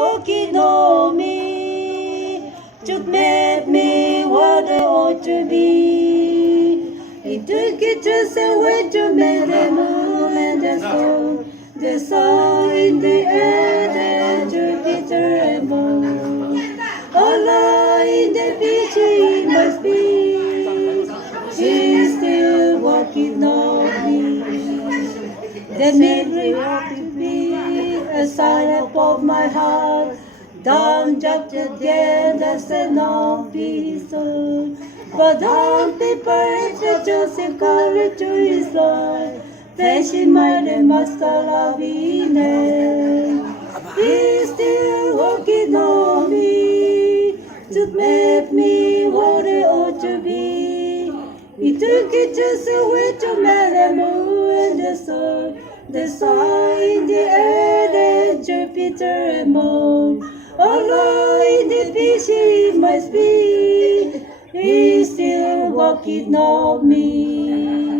walking on me to make me what I ought to be. He took it just away to make the moon and the sun in the air, the Jupiter and moon. Allah in the beach he must be. He's still walking on me. That made me want to be a sign of my heart. Don't judge the day that's not be so. But don't be perfect, Joseph courage to his life. Flashing my mascara in he's still walking on me to make me what I ought to be. He took it just away to make the moon and the sun in the air, and Jupiter and moon. Allah in the beach he must be. He's still walking on me.